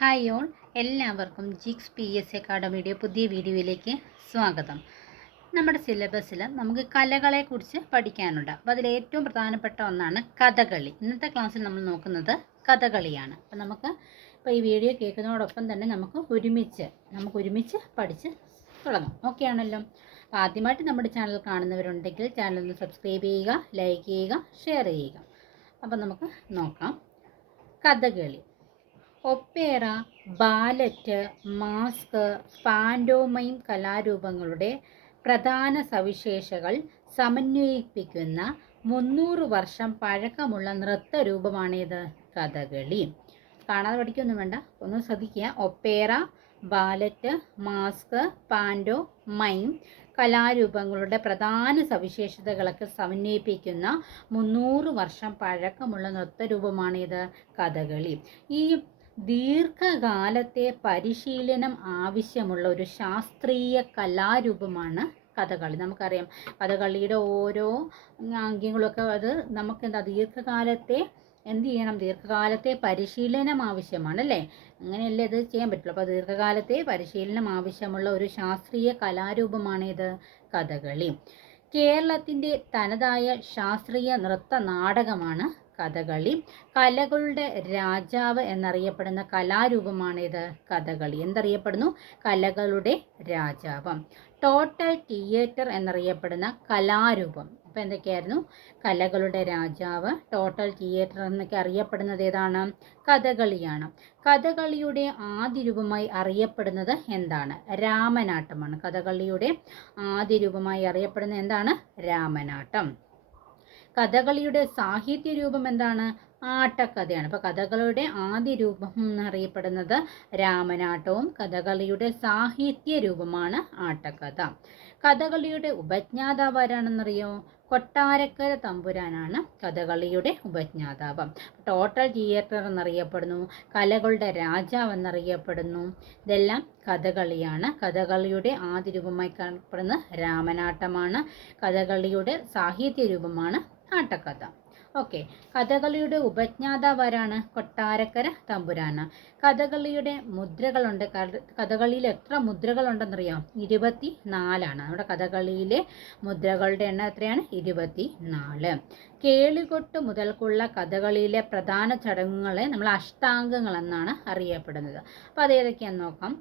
Hi all. എല്ലാവർക്കും ജിക്സ് P S അക്കാഡമിയുടെ പുതിയ വീഡിയോയിലേക്ക് സ്വാഗതം. നമ്മുടെ സിലബസിൽ നമുക്ക് കലകളെക്കുറിച്ച് പഠിക്കാനുണ്ട്. അപ്പോൾ അതിൽ ഏറ്റവും പ്രധാനപ്പെട്ട ഒന്നാണ് കഥകളി. ഇന്നത്തെ ക്ലാസ്സിൽ നമ്മൾ നോക്കുന്നത് കഥകളിയാണ്. അപ്പോൾ നമുക്ക് ഇപ്പോൾ ഈ വീഡിയോ കേൾക്കുന്നതോടൊപ്പം തന്നെ നമുക്ക് ഒരുമിച്ച് നമുക്ക് ഒരുമിച്ച് പഠിച്ച് തുടങ്ങാം. ഓക്കെ ആണല്ലോ? അപ്പോൾ ആദ്യമായിട്ട് നമ്മുടെ ചാനൽ കാണുന്നവരുണ്ടെങ്കിൽ ചാനൽ സബ്സ്ക്രൈബ് ചെയ്യുക ലൈക്ക് ചെയ്യുക ഷെയർ ചെയ്യുക. അപ്പോൾ നമുക്ക് നോക്കാം. Kathakali. Opera ballet mask pantomime കലാരൂപങ്ങളുടെ പ്രധാന സവിശേഷകൾ സമന്വയിപ്പിക്കുന്ന മുന്നൂറ് വർഷം പഴക്കമുള്ള നൃത്ത രൂപമാണേത് കഥകളി. കാണാതെ പഠിക്കൊന്നും വേണ്ട. ഒന്ന് ശ്രദ്ധിക്കുക. Opera ballet mask pantomime കലാരൂപങ്ങളുടെ പ്രധാന സവിശേഷതകളൊക്കെ സമന്വയിപ്പിക്കുന്ന മുന്നൂറ് വർഷം പഴക്കമുള്ള നൃത്ത നൃത്തരൂപമാണിത് കഥകളി. ഈ ദീർഘകാലത്തെ പരിശീലനം ആവശ്യമുള്ള ഒരു ശാസ്ത്രീയ കലാരൂപമാണ് കഥകളി. നമുക്കറിയാം കഥകളിയുടെ ഓരോ അംഗങ്ങളൊക്കെ അത് നമുക്ക് എന്താ ദീർഘകാലത്തെ എന്ത് ചെയ്യണം? ദീർഘകാലത്തെ പരിശീലനം ആവശ്യമാണ് അല്ലേ? അങ്ങനെയല്ലേ ഇത് ചെയ്യാൻ പറ്റുള്ളൂ. അപ്പോൾ ദീർഘകാലത്തെ പരിശീലനം ആവശ്യമുള്ള ഒരു ശാസ്ത്രീയ കലാരൂപമാണിത് കഥകളി. കേരളത്തിന്റെ തനതായ ശാസ്ത്രീയ നൃത്ത നാടകമാണ് കഥകളി. കലകളുടെ രാജാവ് എന്നറിയപ്പെടുന്ന കലാരൂപമാണിത് കഥകളി. എന്തറിയപ്പെടുന്നു? കലകളുടെ രാജാവ്. ടോട്ടൽ തിയേറ്റർ എന്നറിയപ്പെടുന്ന കലാരൂപം. അപ്പോൾ എന്തൊക്കെയായിരുന്നു? കലകളുടെ രാജാവ് ടോട്ടൽ തിയേറ്റർ എന്നൊക്കെ അറിയപ്പെടുന്നത് ഏതാണ്? കഥകളിയാണ്. കഥകളിയുടെ ആദ്യ രൂപമായി അറിയപ്പെടുന്നത് എന്താണ്? രാമനാട്ടമാണ്. കഥകളിയുടെ ആദ്യ രൂപമായി അറിയപ്പെടുന്നത് എന്താണ്? രാമനാട്ടം. കഥകളിയുടെ സാഹിത്യ രൂപം എന്താണ്? ആട്ടക്കഥയാണ്. അപ്പോൾ കഥകളുടെ ആദ്യ രൂപം എന്നറിയപ്പെടുന്നത് രാമനാട്ടവും കഥകളിയുടെ സാഹിത്യ രൂപമാണ് ആട്ടക്കഥ. കഥകളിയുടെ ഉപജ്ഞാതാവ് ആരാണെന്നറിയോ? കൊട്ടാരക്കര തമ്പുരാനാണ് കഥകളിയുടെ ഉപജ്ഞാതാവ്. ടോട്ടൽ തിയേറ്റർ എന്നറിയപ്പെടുന്നു കലകളുടെ രാജാവ് എന്നറിയപ്പെടുന്നു ഇതെല്ലാം കഥകളിയാണ്. കഥകളിയുടെ ആദ്യ രൂപമായി കാണപ്പെടുന്ന രാമനാട്ടമാണ് കഥകളിയുടെ സാഹിത്യ രൂപമാണ് ആട്ടക്കഥ ഓക്കെ. കഥകളിയുടെ ഉപജ്ഞാതാവാരാണ് കൊട്ടാരക്കര തമ്പുരാന. കഥകളിയുടെ മുദ്രകളുണ്ട്. കഥകളിയിൽ എത്ര മുദ്രകളുണ്ടെന്നറിയാം ഇരുപത്തി നാലാണ് നമ്മുടെ കഥകളിയിലെ മുദ്രകളുടെ എണ്ണം എത്രയാണ്? ഇരുപത്തി നാല് കേളികൊട്ട് മുതൽക്കുള്ള കഥകളിയിലെ പ്രധാന ചടങ്ങുകളെ നമ്മൾ അഷ്ടാംഗങ്ങൾ എന്നാണ് അറിയപ്പെടുന്നത്. അപ്പോൾ അതേതൊക്കെയാണെന്ന് നോക്കാം.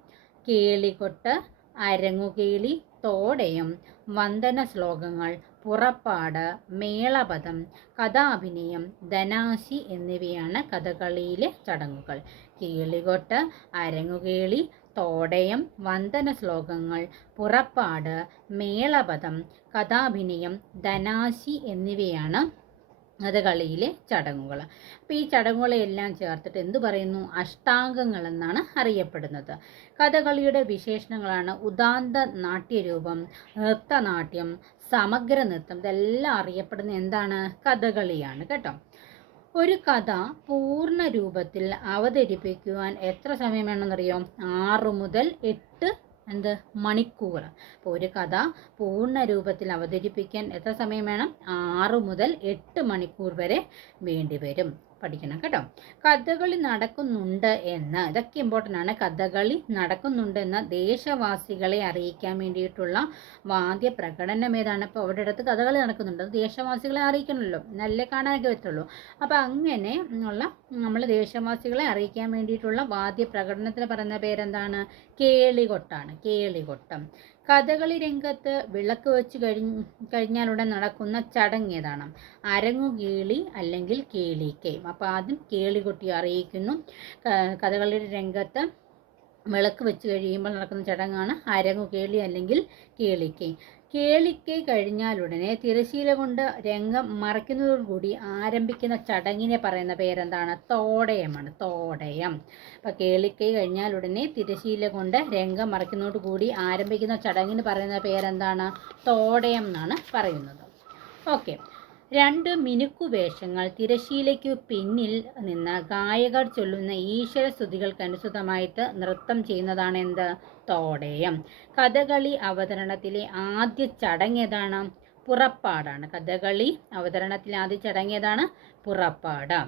കേളികൊട്ട് അരങ്ങുകേളി തോടയം വന്ദന ശ്ലോകങ്ങൾ പുറപ്പാട് മേളപദം കഥാഭിനയം ധനാശി എന്നിവയാണ് കഥകളിയിലെ ചടങ്ങുകൾ. കേളികൊട്ട് അരങ്ങുകേളി തോടയം വന്ദന ശ്ലോകങ്ങൾ പുറപ്പാട് മേളപദം കഥാഭിനയം ധനാശി എന്നിവയാണ് കഥകളിയിലെ ചടങ്ങുകൾ. അപ്പോൾ ഈ ചടങ്ങുകളെല്ലാം ചേർത്തിട്ട് എന്തു പറയുന്നു? അഷ്ടാംഗങ്ങൾ എന്നാണ് അറിയപ്പെടുന്നത്. കഥകളിയുടെ വിശേഷണങ്ങളാണ് ഉദാന്ത നാട്യരൂപം നൃത്തനാട്യം സമഗ്ര നൃത്തം ഇതെല്ലാം അറിയപ്പെടുന്ന എന്താണ്? കഥകളിയാണ് കേട്ടോ. ഒരു കഥ പൂർണ രൂപത്തിൽ അവതരിപ്പിക്കുവാൻ എത്ര സമയം വേണമെന്നറിയോ? ആറ് മുതൽ എട്ട് എന്ത്? മണിക്കൂർ. അപ്പോൾ ഒരു കഥ പൂർണ രൂപത്തിൽ അവതരിപ്പിക്കാൻ എത്ര സമയം വേണം? ആറ് മുതൽ എട്ട് മണിക്കൂർ വരെ വേണ്ടിവരും പഠിക്കണം കേട്ടോ. കഥകളി നടക്കുന്നുണ്ട് എന്ന് ഇതൊക്കെ ഇമ്പോർട്ടന്റ് ആണ്. കഥകളി നടക്കുന്നുണ്ട് എന്ന ദേശവാസികളെ അറിയിക്കാൻ വേണ്ടിയിട്ടുള്ള വാദ്യ പ്രകടനം ഏതാണ്? അപ്പോൾ അവരുടെ അടുത്ത് കഥകളി നടക്കുന്നുണ്ട്. അത് ദേശവാസികളെ അറിയിക്കണമല്ലോ. നല്ല കാണാനൊക്കെ പറ്റുള്ളൂ. അപ്പോൾ അങ്ങനെ ഉള്ള നമ്മൾ ദേശവാസികളെ അറിയിക്കാൻ വേണ്ടിയിട്ടുള്ള വാദ്യ പ്രകടനത്തിന് പറയുന്ന പേരെന്താണ്? കേളികൊട്ടാണ്. കേളികൊട്ടം. കഥകളി രംഗത്ത് വിളക്ക് വെച്ച് കഴിഞ്ഞ് കഴിഞ്ഞാലുടൻ നടക്കുന്ന ചടങ്ങ് ഏതാണ്? അരങ്ങുകേളി അല്ലെങ്കിൽ കേളിക്കയും അപ്പോൾ ആദ്യം കേളികൊട്ടി അറിയിക്കുന്നു. കഥകളിയുടെ രംഗത്ത് വിളക്ക് വെച്ച് കഴിയുമ്പോൾ നടക്കുന്ന ചടങ്ങാണ് അരങ്ങുകേളി അല്ലെങ്കിൽ കേളിക്കൈ. കേളിക്കൈ കഴിഞ്ഞാലുടനെ തിരശീല കൊണ്ട് രംഗം മറയ്ക്കുന്നതോടുകൂടി ആരംഭിക്കുന്ന ചടങ്ങിനെ പറയുന്ന പേരെന്താണ്? തോടയമാണ്. തോടയം. അപ്പോൾ കേളിക്കൈ കഴിഞ്ഞാലുടനെ തിരശീല കൊണ്ട് രംഗം മറയ്ക്കുന്നതോടുകൂടി ആരംഭിക്കുന്ന ചടങ്ങിന് പറയുന്ന പേരെന്താണ്? തോടയം എന്നാണ് പറയുന്നത്. ഓക്കെ. രണ്ട് മിനുക്കുവേഷങ്ങൾ തിരശീലയ്ക്കു പിന്നിൽ നിന്ന് ഗായകർ ചൊല്ലുന്ന ഈശ്വര സ്തുതികൾക്കനുസൃതമായിട്ട് നൃത്തം ചെയ്യുന്നതാണ് എന്ത് തോടയം. കഥകളി അവതരണത്തിലെ ആദ്യ ചടങ്ങ് ഏതാണ്? പുറപ്പാടാണ്. കഥകളി അവതരണത്തിലെ ആദ്യ ചടങ്ങ് ഏതാണ്? പുറപ്പാട്.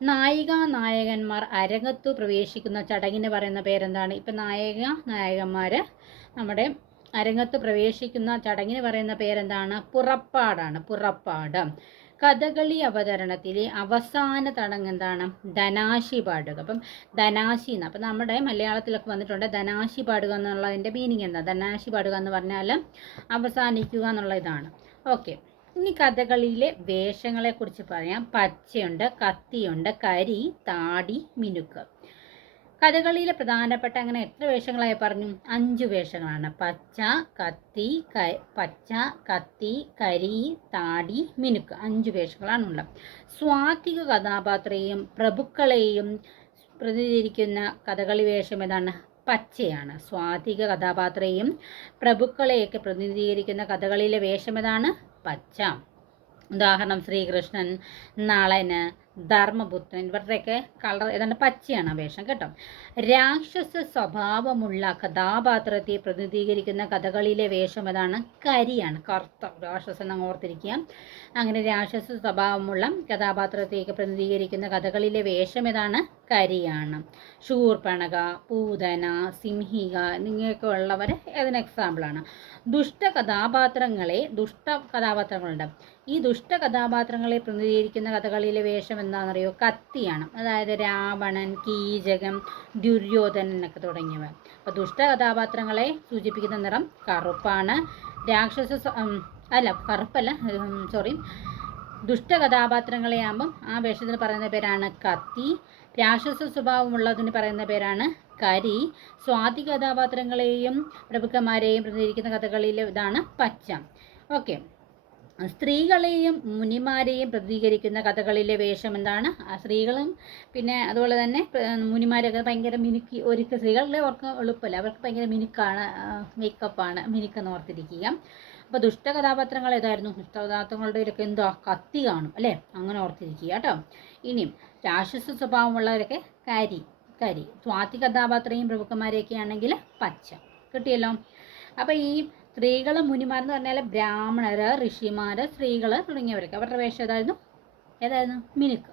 നായിക നായകന്മാർ അരങ്ങത്തു പ്രവേശിക്കുന്ന ചടങ്ങിന് പറയുന്ന പേരെന്താണ്? ഇപ്പം നായിക നായകന്മാർ നമ്മുടെ അരങ്ങത്ത് പ്രവേശിക്കുന്ന ചടങ്ങിന് പറയുന്ന പേരെന്താണ്? പുറപ്പാടാണ്. പുറപ്പാട്. കഥകളി അവതരണത്തിലെ അവസാന തടങ്ങ് എന്താണ്? ധനാശി പാടുക. അപ്പം ധനാശി എന്ന് അപ്പം നമ്മുടെ മലയാളത്തിലൊക്കെ വന്നിട്ടുണ്ട് ധനാശി പാടുക എന്നുള്ളതിന്റെ മീനിങ് എന്താ? ധനാശി പാടുക എന്ന് പറഞ്ഞാൽ അവസാനിക്കുക എന്നുള്ള ഇതാണ്. ഓക്കെ ഇനി കഥകളിയിലെ വേഷങ്ങളെക്കുറിച്ച് പറയാം. പച്ചയുണ്ട് കത്തിയുണ്ട് കരി താടി മിനുക്ക്. കഥകളിയിലെ പ്രധാനപ്പെട്ട അങ്ങനെ എത്ര വേഷങ്ങളായി പറഞ്ഞു? അഞ്ച് വേഷങ്ങളാണ്. പച്ച കത്തി പച്ച കത്തി കരി താടി മിനുക്ക് അഞ്ച് വേഷങ്ങളാണുള്ളത് സ്വാത്വിക കഥാപാത്രയെയും പ്രഭുക്കളെയും പ്രതിനിധീകരിക്കുന്ന കഥകളി വേഷം ഏതാണ്? പച്ചയാണ്. സ്വാതിക കഥാപാത്രയും പ്രഭുക്കളെയൊക്കെ പ്രതിനിധീകരിക്കുന്ന കഥകളിയിലെ വേഷം ഏതാണ്? പച്ച. ഉദാഹരണം ശ്രീകൃഷ്ണൻ നളന് ധർമ്മപുത്രൻ. ഇവരുടെയൊക്കെ കളർ ഏതാണ്ട് പച്ചയാണ് വേഷം കേട്ടോ. രാക്ഷസ സ്വഭാവമുള്ള കഥാപാത്രത്തെ പ്രതിനിധീകരിക്കുന്ന കഥകളിലെ വേഷം ഏതാണ്? കരിയാണ്. കറുത്ത രാക്ഷസൻ അങ്ങ് ഓർത്തിരിക്കുക. അങ്ങനെ രാക്ഷസ സ്വഭാവമുള്ള കഥാപാത്രത്തെയൊക്കെ പ്രതിനിധീകരിക്കുന്ന കഥകളിലെ വേഷം ഏതാണ്? കരിയാണ്. ശൂർപ്പണക പൂതന സിംഹിക എന്നിങ്ങനെയൊക്കെ ഉള്ളവർ എക്സാമ്പിൾ എക്സാമ്പിളാണ് ദുഷ്ട കഥാപാത്രങ്ങളെ ദുഷ്ട കഥാപാത്രങ്ങളുണ്ട്. ഈ ദുഷ്ട കഥാപാത്രങ്ങളെ പ്രതിനിധീകരിക്കുന്ന കഥകളിയിലെ വേഷം എന്താണെന്നറിയോ? കത്തിയാണ്. അതായത് രാവണൻ കീചകൻ ദുര്യോധനൻ എന്നൊക്കെ തുടങ്ങിയവ. അപ്പോൾ ദുഷ്ട കഥാപാത്രങ്ങളെ സൂചിപ്പിക്കുന്ന നിറം കറുപ്പാണ്. രാക്ഷസ അല്ല കറുപ്പല്ല സോറി ദുഷ്ട കഥാപാത്രങ്ങളെ ആകുമ്പം ആ വേഷത്തിന് പറയുന്ന പേരാണ് കത്തി. രാക്ഷസ സ്വഭാവമുള്ളതിന് പറയുന്ന പേരാണ് കരി. സ്വാതി കഥാപാത്രങ്ങളെയും പ്രഭുക്കന്മാരെയും പ്രതിനിധീകരിക്കുന്ന കഥകളിലെ ഇതാണ് പച്ച. ഓക്കെ. സ്ത്രീകളെയും മുനിമാരെയും പ്രതികരിക്കുന്ന കഥകളിലെ വേഷം എന്താണ് ആ സ്ത്രീകളും പിന്നെ അതുപോലെ തന്നെ മുനിമാരൊക്കെ ഭയങ്കര മിനുക്കി ഒരുക്ക സ്ത്രീകളെ ഓർക്ക് എളുപ്പമല്ല. അവർക്ക് ഭയങ്കര മിനുക്കാണ് മേക്കപ്പാണ് മിനുക്കെന്ന് ഓർത്തിരിക്കുക. അപ്പോൾ ദുഷ്ടകഥാപാത്രങ്ങൾ ഏതായിരുന്നു? ദുഷ്ടകഥാപാത്രങ്ങളുടെ ഒരൊക്കെ എന്തോ കത്തി കാണും അല്ലേ? അങ്ങനെ ഓർത്തിരിക്കുക കേട്ടോ. ഇനിയും രാക്ഷസ സ്വഭാവമുള്ളവരൊക്കെ കരി കരി. സ്വാതി കഥാപാത്രയും പ്രഭുക്കന്മാരെയൊക്കെ ആണെങ്കിൽ പച്ച. കിട്ടിയല്ലോ? അപ്പോൾ ഈ സ്ത്രീകൾ മുനിമാരെന്ന് പറഞ്ഞാൽ ബ്രാഹ്മണർ ഋഷിമാർ സ്ത്രീകൾ തുടങ്ങിയവരൊക്കെ. അവരുടെ വേഷം ഏതായിരുന്നു? ഏതായിരുന്നു? മിനുക്ക്.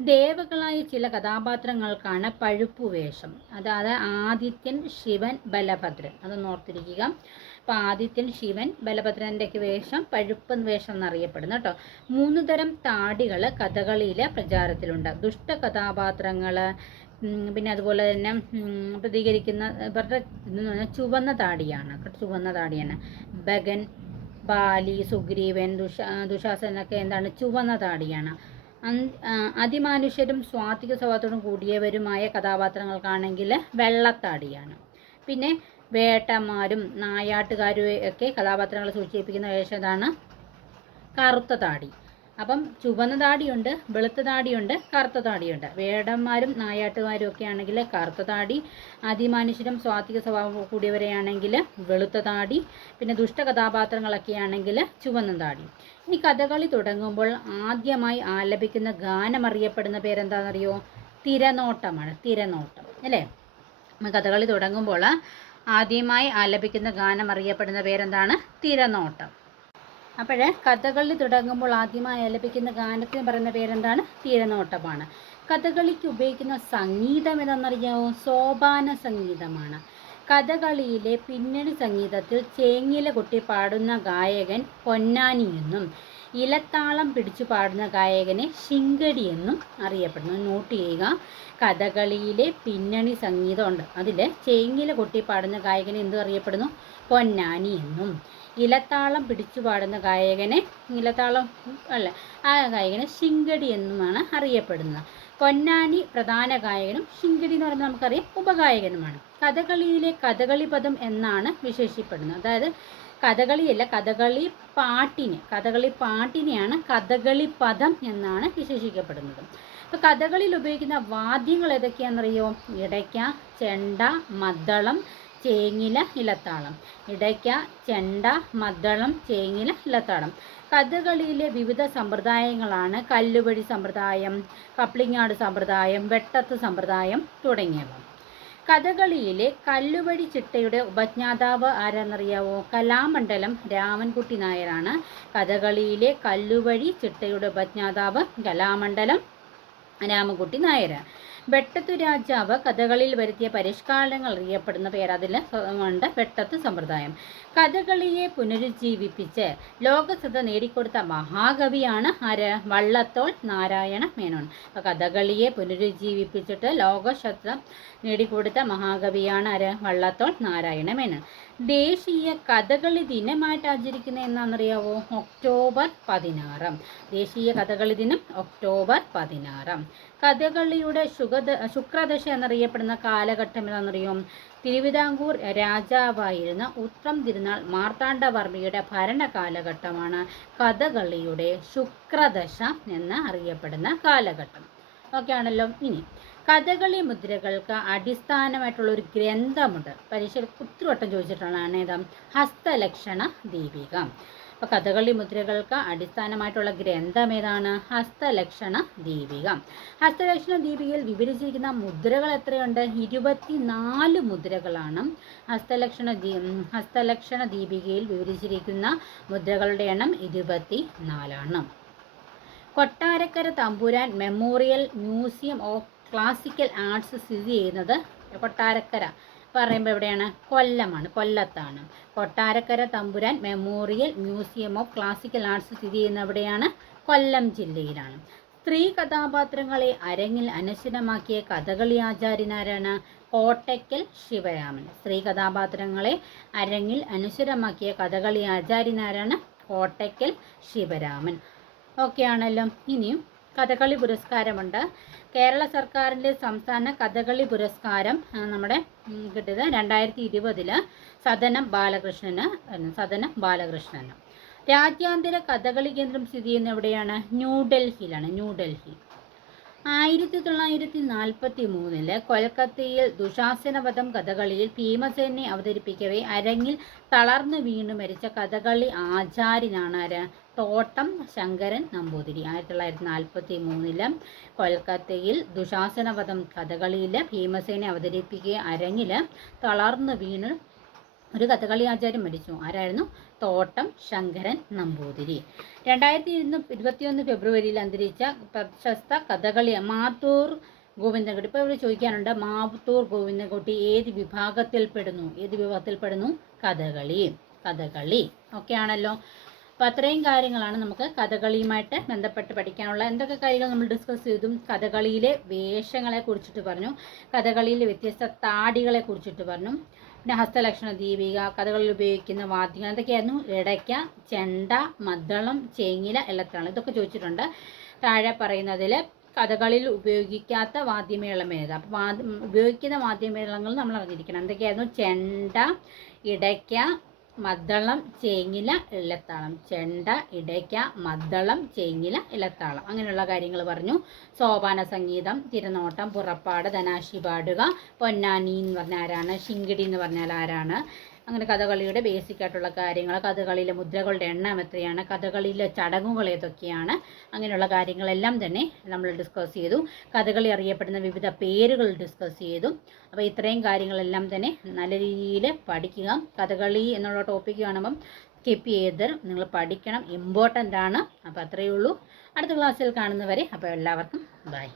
ദേവകളായ ചില കഥാപാത്രങ്ങൾക്കാണ് പഴുപ്പ് വേഷം അതായത് ആദിത്യൻ ശിവൻ ബലഭദ്രൻ. അതൊന്ന് ഓർത്തിരിക്കുക. അപ്പോൾ ആദിത്യൻ ശിവൻ ബലഭദ്രന്റെയൊക്കെ വേഷം പഴുപ്പൻ വേഷം എന്നറിയപ്പെടുന്നു കേട്ടോ മൂന്ന് തരം താടികൾ കഥകളിയിലെ പ്രചാരത്തിലുണ്ട്. ദുഷ്ട കഥാപാത്രങ്ങൾ പിന്നെ അതുപോലെ തന്നെ പ്രതികരിക്കുന്ന ഇവരുടെ ഇതെന്ന് പറഞ്ഞാൽ ചുവന്ന താടിയാണ് ചുവന്ന താടിയാണ് ബഗൻ ബാലി സുഗ്രീവൻ ദുഷ ദുശാസനൊക്കെ എന്താണ്? ചുവന്ന താടിയാണ്. അതിമാനുഷ്യരും സ്വാത്വിക സ്വഭാവത്തോടും കൂടിയവരുമായ കഥാപാത്രങ്ങൾക്കാണെങ്കിൽ വെള്ളത്താടിയാണ്. പിന്നെ വേട്ടന്മാരും നായാട്ടുകാരും ഒക്കെ കഥാപാത്രങ്ങളെ സൂചിപ്പിക്കുന്ന വേഷം ഇതാണ്. കറുത്ത താടി. അപ്പം ചുവന്ന താടിയുണ്ട് വെളുത്ത താടിയുണ്ട് കറുത്ത താടിയുണ്ട്. വേടന്മാരും നായാട്ടുകാരും ഒക്കെ ആണെങ്കിൽ കറുത്ത താടി അതിമാനുഷ്യരും സ്വാത്വിക സ്വഭാവം കൂടിയവരെയാണെങ്കിൽ വെളുത്ത താടി പിന്നെ ദുഷ്ട കഥാപാത്രങ്ങളൊക്കെ ആണെങ്കിൽ ചുവന്ന താടി. ഇനി കഥകളി തുടങ്ങുമ്പോൾ ആദ്യമായി ആലപിക്കുന്ന ഗാനം അറിയപ്പെടുന്ന പേരെന്താണെന്നറിയോ? തിരനോട്ടമാണ് തിരനോട്ടം. അല്ലേ? കഥകളി തുടങ്ങുമ്പോൾ ആദ്യമായി ആലപിക്കുന്ന ഗാനം അറിയപ്പെടുന്ന പേരെന്താണ്? തിരനോട്ടം. അപ്പോൾ കഥകളി തുടങ്ങുമ്പോൾ ആദ്യമായി ആലപിക്കുന്ന ഗാനത്തിന് പറയുന്ന പേരെന്താണ്? തിരനോട്ടമാണ്. കഥകളിക്ക് ഉപയോഗിക്കുന്ന സംഗീതം ഏതാണെന്നറിയാമോ സോപാന സംഗീതമാണ്. കഥകളിയിലെ പിന്നണി സംഗീതത്തിൽ ചേങ്ങില കൊട്ടി പാടുന്ന ഗായകൻ പൊന്നാനി എന്നും. ഇലത്താളം പിടിച്ചു പാടുന്ന ഗായകനെ ശിങ്കടി എന്നും അറിയപ്പെടുന്നു. നോട്ട് ചെയ്യുക. കഥകളിയിലെ പിന്നണി സംഗീതമുണ്ട്. അതിൽ ചേങ്ങില കൊട്ടി പാടുന്ന ഗായകനെ എന്തും അറിയപ്പെടുന്നു? പൊന്നാനി എന്നും. ഇലത്താളം പിടിച്ചു പാടുന്ന ഗായകനെ ഇലത്താളം അല്ല ആ ഗായകനെ ശിങ്കടി എന്നുമാണ് അറിയപ്പെടുന്നത്. പൊന്നാനി പ്രധാന ഗായകനും ശിങ്കടി എന്ന് പറയുന്നത് നമുക്കറിയാം ഉപഗായകനുമാണ്. കഥകളിയിലെ കഥകളി പദം എന്നാണ് വിശേഷിപ്പെടുന്നത് അതായത് കഥകളിയല്ല കഥകളി പാട്ടിന് കഥകളി പാട്ടിനെയാണ് കഥകളി പദം എന്നാണ് വിശേഷിക്കപ്പെടുന്നത് ഇപ്പോൾ കഥകളിയിൽ ഉപയോഗിക്കുന്ന വാദ്യങ്ങൾ ഏതൊക്കെയാണെന്നറിയോ? ഇടയ്ക്ക ചെണ്ട മദ്ദളം ചേങ്ങില ഇലത്താളം. ഇടയ്ക്ക ചെണ്ട മദ്ദളം ചേങ്ങില ഇലത്താളം. കഥകളിയിലെ വിവിധ സമ്പ്രദായങ്ങളാണ് കല്ലുവഴി സമ്പ്രദായം കപ്ലിങ്ങാട് സമ്പ്രദായം വെട്ടത്ത് സമ്പ്രദായം തുടങ്ങിയവ. കഥകളിയിലെ കല്ലുവഴി ചിട്ടയുടെ ഉപജ്ഞാതാവ് ആരാന്നറിയാവോ? കലാമണ്ഡലം രാമൻകുട്ടി നായരാണ്. കഥകളിയിലെ കല്ലുവഴി ചിട്ടയുടെ ഉപജ്ഞാതാവ് കലാമണ്ഡലം രാമൻകുട്ടി നായർ വെട്ടത്തു രാജാവ് കഥകളിയിൽ വരുത്തിയ പരിഷ്കാരങ്ങൾ അറിയപ്പെടുന്ന പേര് അതിൽ ഉണ്ട് വെട്ടത്തു സമ്പ്രദായം. കഥകളിയെ പുനരുജ്ജീവിപ്പിച്ച് ലോകശ്രദ്ധ നേടിക്കൊടുത്ത മഹാകവിയാണ് ആര്? വള്ളത്തോൾ നാരായണ മേനോൻ. അപ്പോൾ കഥകളിയെ പുനരുജ്ജീവിപ്പിച്ചിട്ട് ലോകശ്രദ്ധ നേടിക്കൊടുത്ത മഹാകവിയാണ് ആര്? വള്ളത്തോൾ നാരായണ മേനോൻ. ദേശീയ കഥകളി ദിനമായിട്ട് ആചരിക്കുന്നത് എന്നാണെന്നറിയാവോ ഒക്ടോബർ പതിനാറ്. ദേശീയ കഥകളി ദിനം ഒക്ടോബർ പതിനാറ്. കഥകളിയുടെ ശുഗദ ശുക്രദശ എന്നറിയപ്പെടുന്ന കാലഘട്ടം എന്താണെന്നറിയോ? തിരുവിതാംകൂർ രാജാവായിരുന്ന ഉത്രം തിരുനാൾ മാർത്താണ്ഡവർമ്മയുടെ ഭരണകാലഘട്ടമാണ് കഥകളിയുടെ ശുക്രദശ എന്ന് അറിയപ്പെടുന്ന കാലഘട്ടം. ഓക്കെ ആണല്ലോ ഇനി കഥകളി മുദ്രകൾക്ക് അടിസ്ഥാനമായിട്ടുള്ള ഒരു ഗ്രന്ഥമുണ്ട്. പരീക്ഷയിൽ ഒത്തിരി വട്ടം ചോദിച്ചിട്ടുള്ളതാണ് ഏതാ ഹസ്തലക്ഷണ ദീപിക. അപ്പോൾ കഥകളി മുദ്രകൾക്ക് അടിസ്ഥാനമായിട്ടുള്ള ഗ്രന്ഥം ഏതാണ്? ഹസ്തലക്ഷണ ദീപിക. ഹസ്തലക്ഷണ ദീപികയിൽ വിവരിച്ചിരിക്കുന്ന മുദ്രകൾ എത്രയുണ്ട്? ഇരുപത്തിനാല് മുദ്രകളാണ് ഹസ്തലക്ഷണ ദീ ഹസ്തലക്ഷണ ദീപികയിൽ വിവരിച്ചിരിക്കുന്ന മുദ്രകളുടെ എണ്ണം ഇരുപത്തി നാലാണ് Kottarakkara Thampuran memorial museum of classical arts സ്ഥിതി ചെയ്യുന്നത് കൊട്ടാരക്കര. പറയുമ്പോൾ എവിടെയാണ്? കൊല്ലമാണ് കൊല്ലത്താണ്. Kottarakkara Thampuran memorial museum of classical arts സ്ഥിതി ചെയ്യുന്ന എവിടെയാണ്? കൊല്ലം ജില്ലയിലാണ്. സ്ത്രീ കഥാപാത്രങ്ങളെ അരങ്ങിൽ അനശ്വരമാക്കിയ കഥകളി ആചാര്യനാരാണ് കോട്ടയ്ക്കൽ ശിവരാമൻ. സ്ത്രീ കഥാപാത്രങ്ങളെ അരങ്ങിൽ അനശ്വരമാക്കിയ കഥകളി ആചാര്യനാരാണ് കോട്ടയ്ക്കൽ ശിവരാമൻ. ഓക്കെ ആണല്ലോ ഇനിയും കഥകളി പുരസ്കാരമുണ്ട്. കേരള സർക്കാരിന്റെ സംസ്ഥാന കഥകളി പുരസ്കാരം നമ്മുടെ കിട്ടിയത് രണ്ടായിരത്തി ഇരുപതിൽ സദനം ബാലകൃഷ്ണന്. സദനം ബാലകൃഷ്ണന്. രാജ്യാന്തര കഥകളി കേന്ദ്രം സ്ഥിതി ചെയ്യുന്ന എവിടെയാണ്? ന്യൂഡൽഹിയിലാണ് ന്യൂഡൽഹി ആയിരത്തി തൊള്ളായിരത്തി നാൽപ്പത്തി മൂന്നിൽ കൊൽക്കത്തയിൽ ദുശാസനവധം കഥകളിയിൽ ഭീമസേനെ അവതരിപ്പിക്കവേ അരങ്ങിൽ തളർന്നു വീണു മരിച്ച കഥകളി ആചാര്യനാണ് ആര്? തോട്ടം ശങ്കരൻ നമ്പൂതിരി. ആയിരത്തി തൊള്ളായിരത്തി നാൽപ്പത്തി മൂന്നിൽ കൊൽക്കത്തയിൽ ദുശാസനവധം കഥകളിയിൽ ഭീമസേനെ അവതരിപ്പിക്കുക അരങ്ങിൽ തളർന്നു വീണ് ഒരു കഥകളി ആചാര്യൻ മരിച്ചു. ആരായിരുന്നു? തോട്ടം ശങ്കരൻ നമ്പൂതിരി. രണ്ടായിരത്തി ഇരുന്ന് ഇരുപത്തിയൊന്ന് ഫെബ്രുവരിയിൽ അന്തരിച്ച പ്രശസ്ത കഥകളി മാത്തൂർ ഗോവിന്ദൻകുട്ടി. ഇപ്പോൾ ഇവിടെ ചോദിക്കാനുണ്ട് മാത്തൂർ ഗോവിന്ദൻകുട്ടി ഏത് വിഭാഗത്തിൽപ്പെടുന്നു? ഏത് വിഭാഗത്തിൽപ്പെടുന്നു? കഥകളി. കഥകളി. ഓക്കെ ആണല്ലോ അപ്പോൾ അത്രയും കാര്യങ്ങളാണ് നമുക്ക് കഥകളിയുമായിട്ട് ബന്ധപ്പെട്ട് പഠിക്കാനുള്ള. എന്തൊക്കെ കാര്യങ്ങൾ നമ്മൾ ഡിസ്കസ് ചെയ്തു? കഥകളിയിലെ വേഷങ്ങളെ കുറിച്ചിട്ട് പറഞ്ഞു. കഥകളിയിലെ വ്യത്യസ്ത താടികളെ കുറിച്ചിട്ട് പറഞ്ഞു. പിന്നെ ഹസ്തലക്ഷണ ദീപിക കഥകളിൽ ഉപയോഗിക്കുന്ന വാദ്യങ്ങൾ എന്തൊക്കെയായിരുന്നു? ഇടയ്ക്ക ചെണ്ട മദ്ദളം ചേങ്ങില എല്ലത്താണ് ഇതൊക്കെ ചോദിച്ചിട്ടുണ്ട്. താഴെ പറയുന്നതിൽ കഥകളിൽ ഉപയോഗിക്കാത്ത വാദ്യമേളം ഏതാ? അപ്പോൾ വാദ്യ ഉപയോഗിക്കുന്ന വാദ്യമേളങ്ങൾ നമ്മൾ അറിഞ്ഞിരിക്കണം. എന്തൊക്കെയായിരുന്നു? ചെണ്ട ഇടയ്ക്ക മദ്ദളം ചേങ്ങില ഇളത്താളം ചെണ്ട ഇടയ്ക്ക മദ്ദളം ചേങ്ങില ഇളത്താളം അങ്ങനെയുള്ള കാര്യങ്ങൾ പറഞ്ഞു. സോപാന സംഗീതം തിരനോട്ടം പുറപ്പാട് ധനാശി പാടുക പൊന്നാനി എന്ന് പറഞ്ഞാൽ ആരാണ്? ശിങ്കിടി എന്ന് പറഞ്ഞാൽ ആരാണ്? അങ്ങനെ കഥകളിയുടെ ബേസിക് ആയിട്ടുള്ള കാര്യങ്ങൾ കഥകളിയിലെ മുദ്രകളുടെ എണ്ണം എത്രയാണ് കഥകളിയിലെ ചടങ്ങുകൾ ഏതൊക്കെയാണ് അങ്ങനെയുള്ള കാര്യങ്ങളെല്ലാം തന്നെ നമ്മൾ ഡിസ്കസ് ചെയ്തു. കഥകളി അറിയപ്പെടുന്ന വിവിധ പേരുകൾ ഡിസ്കസ് ചെയ്തു. അപ്പോൾ ഇത്രയും കാര്യങ്ങളെല്ലാം തന്നെ നല്ല രീതിയിൽ പഠിക്കുക. കഥകളി എന്നുള്ള ടോപ്പിക്ക് കാണുമ്പം സ്കിപ്പ് ചെയ്ത് നിങ്ങൾ പഠിക്കണം. ഇമ്പോർട്ടന്റ് ആണ്. അപ്പോൾ അത്രയേ ഉള്ളൂ. അടുത്ത ക്ലാസ്സിൽ കാണുന്നവരെ അപ്പോൾ എല്ലാവർക്കും ബൈ